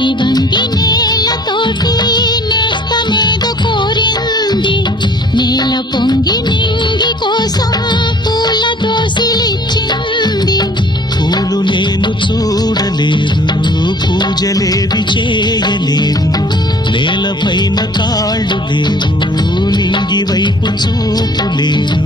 వంగి వంగి నేలతోటి నేస్తమేదో కోరింది. నేల పొంగి నింగి కోసం పూల దోసిలిచ్చింది. పూలు నేను చూడలేదు, పూజలేవి చేయలేదు. నేలపైన కాళ్ళు లేవు, నింగి వైపు చూపు లేదు.